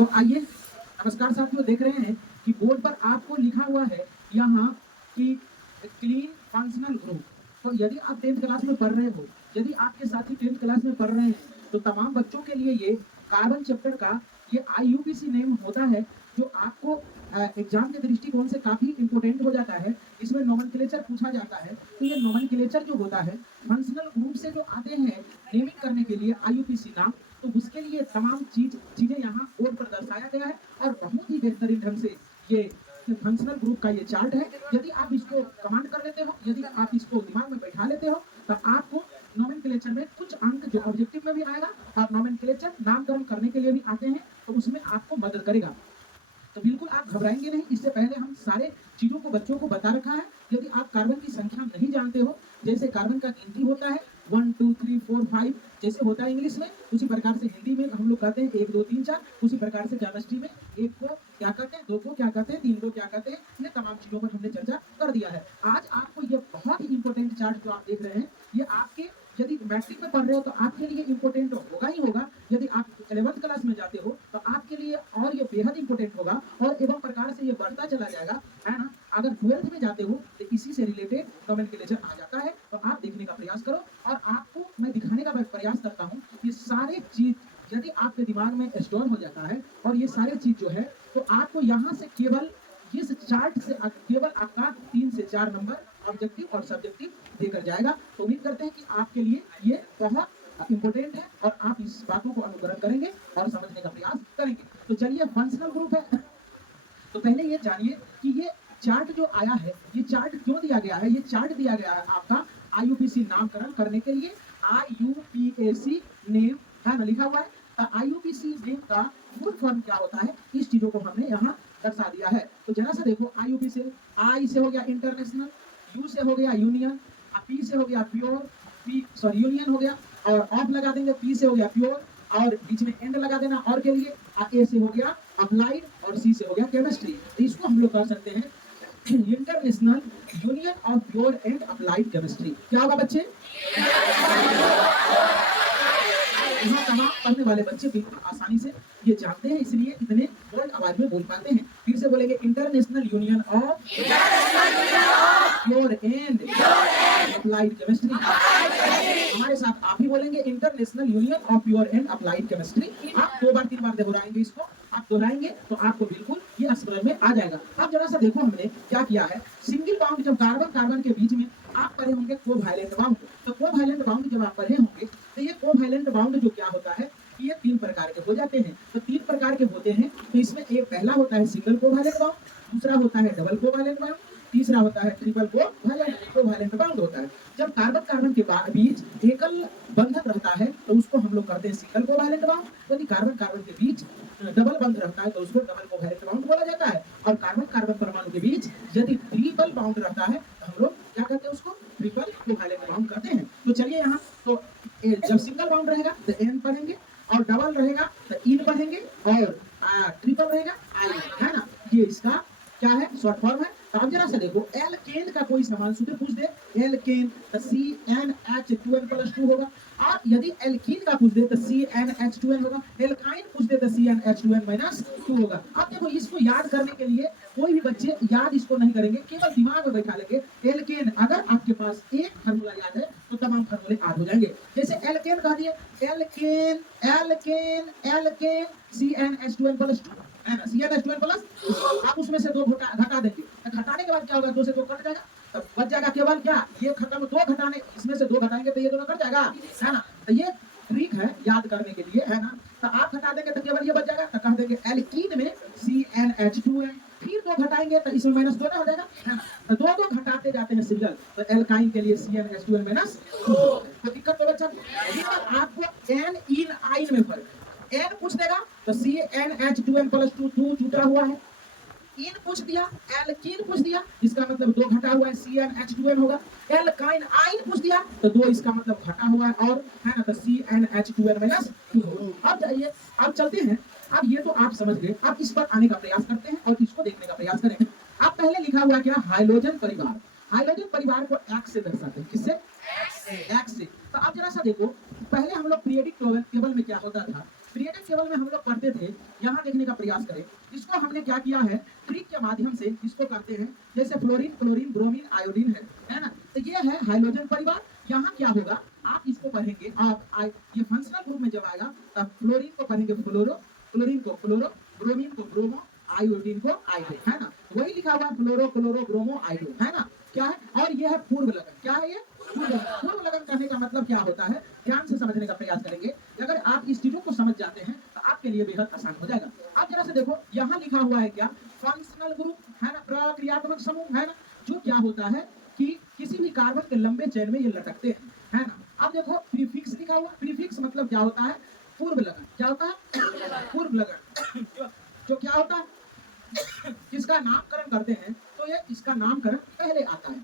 तो आइए, नमस्कार साथियों, देख रहे हैं कि बोर्ड पर आपको लिखा हुआ है यहाँ कि क्लीन फंक्शनल ग्रुप। तो यदि आप 10th क्लास में पढ़ रहे हो, यदि आपके साथी 10th क्लास में पढ़ रहे हैं, तो तमाम बच्चों के लिए ये कार्बन चैप्टर का ये IUPAC नेम होता है, जो आपको एग्जाम के दृष्टिकोण से काफी इंपोर्टेंट हो जाता है। इसमें नोमेनक्लेचर पूछा जाता है, तो ये नोमेनक्लेचर जो होता है फंक्शनल ग्रुप से जो आते हैं नेमिंग करने के लिए IUPAC नाम, तो उसके लिए तमाम चीजें यहाँ बोर्ड पर दर्शाया गया है और बहुत ही बेहतरीन ढंग से ये फंक्शनल ग्रुप का ये चार्ट है। यदि आप इसको कमांड कर लेते हो, यदि आप इसको दिमाग में बैठा लेते हो, तो आपको नोमेनक्लेचर में कुछ अंक जो ऑब्जेक्टिव में भी आएगा और नोमेनक्लेचर नामकरण करने के लिए भी आते हैं, तो उसमें आपको मदद करेगा। तो बिल्कुल आप घबराएंगे नहीं। इससे पहले हम सारे चीजों को बच्चों को बता रखा है। यदि आप कार्बन की संख्या नहीं जानते हो, जैसे कार्बन का गिनती होता है 1 2 3 4 5 जैसे होता है इंग्लिश में, उसी प्रकार से हिंदी में हम लोग कहते हैं 1 2 3 4। उसी प्रकार से केमिस्ट्री में 1 को क्या कहते हैं, 2 को क्या कहते हैं, 3 को क्या कहते हैं, ये तमाम चीजों पर हमने चर्चा कर दिया है। आज आपको ये बहुत ही इंपॉर्टेंट चार्ट जो आप देख रहे हैं, ये आपके यदि मैट्रिक में पढ़ रहे हो तो आपके लिए इंपॉर्टेंट होगा ही होगा। यदि आप 11th क्लास में जाते हो तो आपके लिए और ये बेहद इंपॉर्टेंट होगा और एवं प्रकार से ये बढ़ता चला जाएगा, है ना। अगर 12th में जाते हो तो इसी से रिलेटेड नोमेनक्लेचर आ जाता है, तो आप देखने का प्रयास करो और आपको मैं दिखाने का प्रयास करता हूँ। ये सारे चीज यदि आपके दिमाग में स्टोर हो जाता है और ये सारे चीज जो है, तो आपको यहाँ से केवल इस चार्ट से केवल आपका 3 से 4 नंबर ऑब्जेक्टिव और सब्जेक्टिव देकर जाएगा। तो उम्मीद करते हैं कि आपके लिए ये बहुत इंपॉर्टेंट है और आप इस बातों को अनुकरण करेंगे और समझने का प्रयास करेंगे। तो चलिए, फंक्शनल ग्रुप है, तो पहले ये जानिए कि ये चार्ट जो आया है, ये चार्ट क्यों दिया गया है। ये चार्ट दिया गया है आपका IUPAC नामकरण करने के लिए। IUPAC नेम है ना लिखा हुआ है, तो IUPAC नेम का फुल फॉर्म क्या होता है, इस चीजों को हमने यहाँ दर्शा दिया है। तो जरा सा देखो, IUPAC से I से हो गया इंटरनेशनल, U से हो गया यूनियन, P से हो गया प्योर, यूनियन हो गया, और ऑफ लगा देंगे, P से हो गया प्योर और बीच में एंड लगा देना और के लिए, A से हो गया अप्लाइड और C से हो गया केमिस्ट्री। तो इसको हम लोग कर सकते हैं international union of pure and applied chemistry. क्या होगा बच्चे? यहाँ तमाम पढ़ने वाले बच्चे बिल्कुल आसानी से ये जानते हैं, इसलिए इतने बोल्ड आवाज में बोल पाते हैं। फिर से बोलेंगे, international union of pure and applied chemistry. हमारे साथ आप ही बोलेंगे, international union of pure and applied chemistry. आप 2 बार 3 बार दोहराएंगे, इसको आप दोहराएंगे तो आपको बिल्कुल ये स्मरण में आ जाएगा। अब जरा सा देखो हमने क्या किया है। सिंगल बाउंड, जब कार्बन कार्बन के बीच में आप पढ़े होंगे कोवैलेंट बाउंड, तो कोवैलेंट बाउंड जब आप पढ़े होंगे तो ये कोवैलेंट बाउंड जो क्या होता है, ये 3 प्रकार के हो जाते हैं। तो 3 प्रकार के होते हैं, तो इसमें एक पहला होता है सिंगल कोवैलेंट बाउंड, दूसरा होता है डबल कोवैलेंट बाउंड, तीसरा होता है ट्रिपल कोवैलेंट बाउंड होता है। जब कार्बन कार्बन के बीच एकल बंधन रहता है तो उसको हम लोग कहते हैं सिंगल कोवैलेंट बाउंड। यदि कार्बन कार्बन के बीच डबल बंध रहता है तो उसको डबल कोवैलेंट बाउंड बोला जाता है। और कार्बन कार्बन परमाणु के बीच यदि ट्रिपल बाउंड रहता है तो हम लोग क्या कहते हैं, उसको ट्रिपल कोवैलेंट बाउंड कहते हैं। तो चलिए यहाँ, तो जब सिंगल बाउंड रहेगा तो एन पढ़ेंगे, और डबल रहेगा तो इन पढ़ेंगे, और ट्रिपल रहेगा आई, है ना। ये इसका क्या है, शॉर्ट फॉर्म है। अब जरा सा देखो, एल्केन का कोई समान सूत्र पूछ दे, एल्केन तो CnH2n+2 होगा, और यदि एल्कीन का पूछ दे तो CnH2n होगा, एल्काइन पूछ दे तो CnH2n-2 होगा। अब देखो, इसको याद करने के लिए कोई भी बच्चे याद इसको नहीं करेंगे, केवल दिमाग में बैठा लेंगे। एल्केन, अगर आपके पास एक फार्मूला याद है तो तमाम फार्मूले याद हो जाएंगे। जैसे एल्केन कह दिए, एल्केन एल्केन एल्केन CnH2n+2 है ना, CnH2n+, आप उसमें से 2 घटा देंगे, घटाने के बाद क्या होगा, 2 से 2 कट जाएगा, तो बच जाएगा केवल क्या, ये खत्म, 2 घटाने, इसमें से 2 घटाएंगे तो ये दोनों कट जाएगा, है ना। तो ये ट्रिक है याद करने के लिए, है ना। तो आप घटा देंगे तो केवल ये बच जाएगा, तो कह देंगे एल्कीन में CnH2n, फिर 2 घटाएंगे तो इसमें -2 ना हो जाएगा, है ना। तो 2 घटाते जाते हैं सिंगल, तो एल्काइन के लिए CnH2n-2। तो दिक्कत तो बच्चा, आपको एन इन आइन में फर्क, एन पूछ देगा तो CnH2n+2 2 जुटा हुआ है, इन पूछ दिया, एल्कीन पूछ दिया, इसका मतलब 2 घटा हुआ है, CnH2n होगा। एल्काइन आइन पूछ दिया तो 2 इसका मतलब घटा हुआ है, और है ना, तो CnH2n-2 होगा। अब जाइए, अब चलते हैं। अब ये तो आप समझ गए, अब इस पर आने का प्रयास करते हैं और इसको देखने का प्रयास करें। अब पहले लिखा हुआ क्या, हाइड्रोजन परिवार। हाइड्रोजन परिवार को एक्स से दर्शाते हैं, किससे, एक्स से। तो अब जरा सा देखो, पहले हम लोग पीरियोडिक टेबल में क्या होता था, पीरियोडिक टेबल में हम लोग पढ़ते थे, यहाँ देखने समझने का प्रयास करें, इसको हमने क्या किया है, ट्रिक के माध्यम से इसको करते हैं। जैसे फ्लोरीन, क्लोरीन, ब्रोमीन, आयोडीन है ना, तो ये है हाइड्रोजन परिवार। यहाँ क्या होगा, आप इसको पढ़ेंगे, ये फंक्शनल ग्रुप में जब आएगा तब फ्लोरीन को पढ़ेंगे फ्लोरो, क्लोरीन को फ्लोरो, ब्रोमीन को ब्रोमो, आयोडीन को आयोडो, है ना, वही लिखा हुआ फ्लोरो, क्लोरो, ब्रोमो, आयोडो, है ना, क्या है, और ये है पूर्व लगन। क्या है ये, पूर्व लगन करने का मतलब क्या होता है, ध्यान से समझने का प्रयास करेंगे। अगर आप इस चीजों को समझ जाते हैं तो आपके लिए बेहद आसान हो जाएगा। अब जरा से देखो, यहाँ लिखा हुआ है क्या, फंक्शनल ग्रुप, है ना, प्रक्रियात्मक समूह, है ना, जो क्या होता है कि किसी भी कार्बन के लंबे चेन में ये लटकते हैं, है ना। अब देखो प्रीफिक्स लिखा हुआ, प्रीफिक्स मतलब क्या होता है, पूर्व लगन। क्या होता है, पूर्व लगन। जो क्या होता है, जिसका नामकरण करते हैं तो ये इसका नामकरण पहले आता है।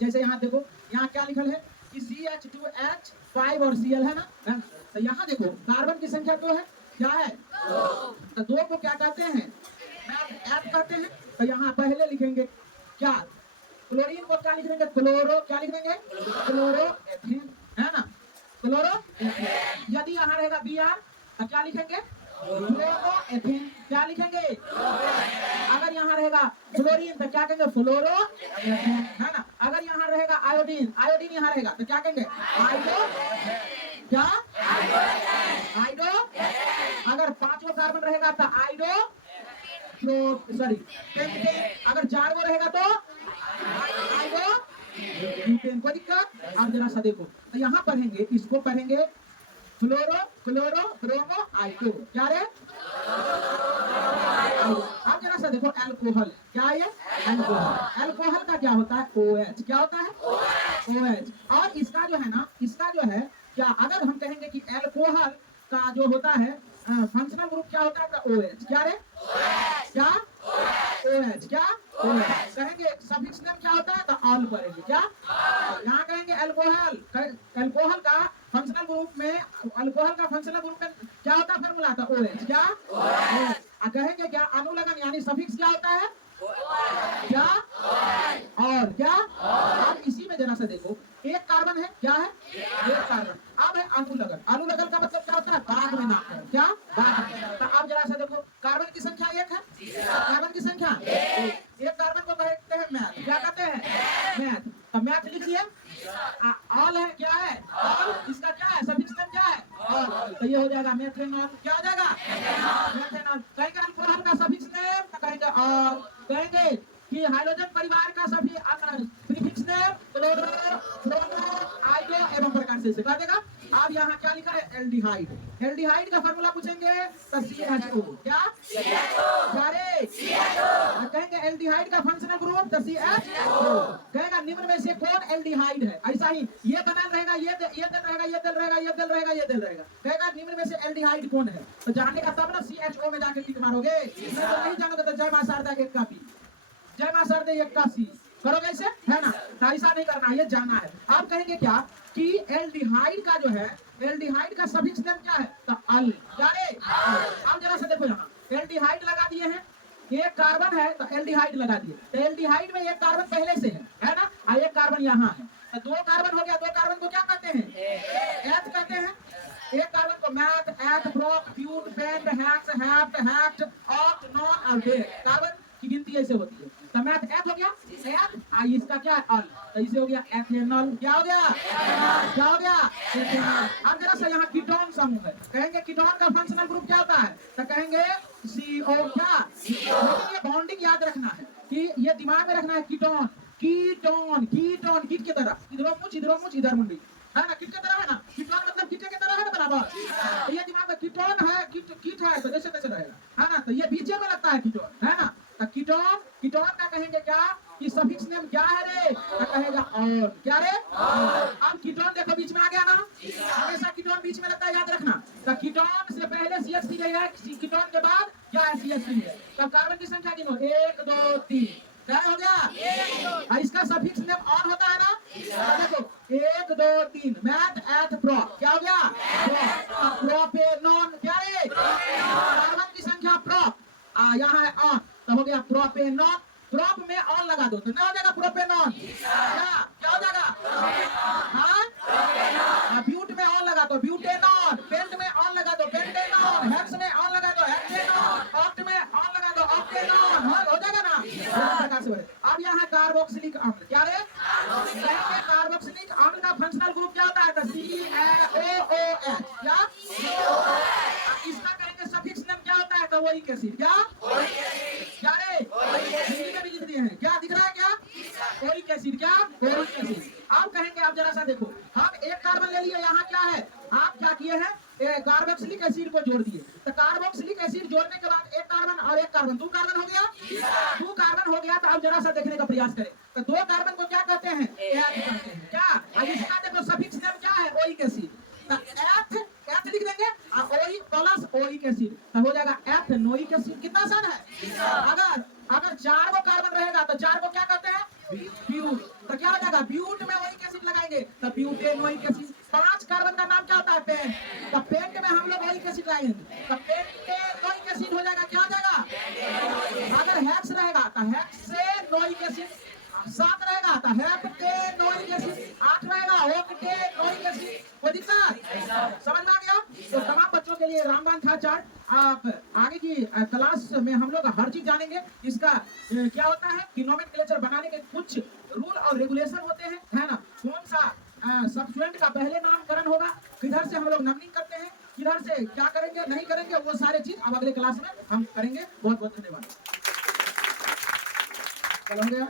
जैसे यहाँ देखो, यहाँ क्या लिखल है कि CH2H5 और Cl, है ना, तो यहाँ देखो कार्बन की संख्या 2 है, क्या है, तो 2 को क्या कहते हैं, F कहते हैं। तो यहाँ पहले लिखेंगे क्या, क्लोरीन को क्या लिख देंगे, क्लोरो, क्या लिख देंगे, क्लोरो एथेन, है ना, क्लोरो। यदि यहाँ रहेगा Br तो क्या लिखेंगे, फ्लोरो एथेन, क्या लिखेंगे, अगर यहाँ रहेगा फ्लोरीन तो क्या कहेंगे, फ्लोरो, है ना। अगर यहाँ रहेगा आयोडीन, आयोडीन यहाँ रहेगा तो क्या कहेंगे, आयोडो, क्या, आयोडो। अगर 5वां कार्बन रहेगा तो आयोडो, सॉरी, अगर 4वां रहेगा तो आयोडो, कोई दिक्कत। अब जरा सा देखो, तो यहाँ पढ़ेंगे, इसको पढ़ेंगे फ्लोरो, क्लोरो, ब्रोमो, आयोडो, क्या रे। अब जरा सा देखो, अल्कोहल, क्या है ये, अल्कोहल। अल्कोहल का क्या होता है, OH, क्या होता है, OH। और इसका जो है ना, इसका जो है क्या, अगर हम कहेंगे कि अल्कोहल का जो होता है फंक्शनल ग्रुप क्या होता है, OH, क्या रे, क्या, OH, क्या, OH। कहेंगे सफिक्स नेम क्या होता है, तो ऑल पढ़ेंगे, क्या, यहाँ कहेंगे अल्कोहल, अल्कोहल का फंक्शनल ग्रुप में, अल्कोहल का फंक्शनल ग्रुप में क्या होता है, फार्मूला आता है OH, क्या, OH। कहेंगे क्या, अनुलग्न यानी सफिक्स क्या होता है, क्या, और क्या। अब इसी में जरा से देखो, एक कार्बन है, क्या है, एक कार्बन। अब है अनुलग्न, अनुलग्न का मतलब क्या होता है, बाद में नाम है, क्या, बाद में। तो अब जरा से देखो, कार्बन की संख्या 1 है, कार्बन की संख्या एक कार्बन को कहते हैं मैथ, क्या कहते हैं, मैथ। तो मैथ लिखिए, ऑल है, क्या है, ऑल, इसका क्या है, सफिक्स नेम क्या है, ऑल, तो ये हो जाएगा मेथेनॉल, क्या हो जाएगा, मेथेनॉल। कहेंगे अल्कोहल का सफिक्स नेम, तो कहेंगे ऑल। कहेंगे कि हाइड्रोजन परिवार का सभी prefix name chloro, bromo, iodo एवं प्रकार से कह देगा। अब यहाँ क्या लिखा है, एल्डिहाइड, एल्डिहाइड का फार्मूला पूछेंगे तो CHO, क्या, क्या रे, कहेंगे एल्डिहाइड का फंक्शनल ग्रुप तो CHO। कहेगा निम्न में से कौन एल्डिहाइड है, ऐसा ही ये बनल रहेगा, ये दिल रहेगा, ये दिल रहेगा, ये दिल रहेगा, ये दिल रहेगा। कहेगा निम्न में से एल्डिहाइड कौन है, तो जानेगा तब ना CHO में जाके टिक मारोगे, नहीं जानोगे तो जय मां शारदा के 1 कॉपी, जय मां शारदा 81 करोगे ऐसे, है ना, तो ऐसा नहीं करना, ये जाना है। आप कहेंगे क्या कि एल्डिहाइड का जो है, एल्डिहाइड का सफिक्स नेम क्या है, तो अल, क्या रे। अब जरा से देखो, यहाँ एल्डिहाइड लगा दिए हैं, एक कार्बन है तो एल्डिहाइड लगा दिए, तो एल्डिहाइड में एक कार्बन पहले से है ना, और एक कार्बन यहाँ है, तो 2 कार्बन हो गया। 2 कार्बन को क्या कहते हैं, एथ कहते हैं। एक कार्बन को meth, eth, prop, but, pent, hex, hept, hect, oct, non और डेट, कार्बन की गिनती ऐसे होती है। तो मैथ एथ हो गया, एथ, इसका क्या है, अल, तो इसे हो गया एथेनॉल, क्या हो गया, क्या हो गया, एथेनॉल। अब जरा से यहाँ कीटोन समूह है, कहेंगे कीटोन का फंक्शनल ग्रुप क्या होता है, तो कहेंगे CO, क्या, ये बॉन्डिंग याद रखना है, कि ये दिमाग में रखना है, कीटोन, कीटोन, कीटोन, कीट की तरह, इधर मुछ इधर मुंडी, है ना, कीट की तरह है ना, कीटोन मतलब कीटे की तरह है ना, बराबर। तो ये दिमाग में कीटोन है, कीट है तो जैसे तैसे रहेगा, है ना, तो ये बीचे में लगता है कीटोन, है ना। तो कीटोन, कीटोन का कहेंगे क्या, कि सफिक्स नेम क्या है रे, तो कहेगा ऑल, क्या रे। अब कीटोन देखो बीच में आ गया ना, हमेशा कीटोन बीच में लगता है, याद रखना। तो कीटोन से पहले CH3 है, कीटोन के बाद क्या है, CH3 है। तो कार्बन की संख्या गिनो, 1 2 3, क्या हो गया, इसका सफिक्स नेम ऑन होता है ना, देखो 1 2 3, मैथ, एथ, प्रो, क्या हो गया, प्रोपेनॉन, क्या रे, कार्बन की संख्या प्रो, यहाँ है ऑन, तो हो गया प्रोपेनॉन। प्रोप में ऑन लगा दो तो क्या हो जाएगा, प्रोपेनॉन, क्या हो जाएगा, हाँ, ब्यूट में ऑन लगा दो ब्यूटेनॉन, पेंट में ऑन लगा दो पेंटेनॉन, हेक्स में ऑन लगा दो हेक्सेनॉन, प्रकार से बढ़े। अब यहाँ कार्बोक्सिलिक अम्ल, क्या रे? कार्बोक्सिलिक अम्ल का फंक्शनल ग्रुप क्या होता है? CaOOH, क्या? इसका कहेंगे सफिक्स नेम क्या होता है? तो ओरिक एसिड, क्या? क्या रे? हिंदी में भी लिख दिए हैं, क्या दिख रहा है? क्या ओरिक एसिड, क्या ओरिक एसिड। आप कहेंगे, आप जरा सा देखो, हम एक कार्बन ले लिए, यहाँ क्या है? आप क्या किए हैं? कार्बोक्सिलिक एसिड को जोड़ दिए। तो कार्बोक्सिलिक एसिड जोड़ने के बाद एक कार्बन और एक कार्बन, 2 कार्बन हो गया। 2 कार्बन हो गया। तो आप जरा सा देखने का प्रयास करें, तो 2 कार्बन को क्या कहते हैं? एथ कहते हैं, क्या? अब इसका देखो सफिक्स नेम क्या है? Oric acid. तो एथ एथ लिख देंगे, ओरिक प्लस ओरिक एसिड, तो हो जाएगा एथनोइक एसिड। कितना आसान है? अगर 4 को कार्बन रहेगा तो 4 को क्या कहते हैं? ब्यूट। तो क्या हो जाएगा? ब्यूट में ओरिक एसिड लगाएंगे तो ब्यूटेनोइक एसिड। 5 कार्बन का नाम क्या होता है? पेंट। तो पेंट में हम लोग ओरिक एसिड लगाएंगे तो पेंटेनोइक एसिड हो जाएगा। क्या हो जाएगा? अगर हेक्स रहेगा तो हेक्सेनोइक एसिड। 7 रहेगा तो हेप्टेनोइक एसिड। 8 रहेगा ऑक्टेनोइक एसिड। कोई दिक्कत? समझ में आ गया? तो तमाम बच्चों के लिए रामबाण था चार्ट। आप आगे की क्लास में हम लोग हर चीज जानेंगे। इसका क्या होता है, कि नोमेनक्लेचर बनाने के कुछ रूल और रेगुलेशन होते हैं, है ना? कौन सा सब्स्टिट्यूएंट का पहले नामकरण होगा, किधर से हम लोग नमनिंग करते हैं, किधर से क्या करेंगे नहीं करेंगे, वो सारे चीज अब अगले क्लास में हम करेंगे। बहुत बहुत धन्यवाद। चलो हो गया।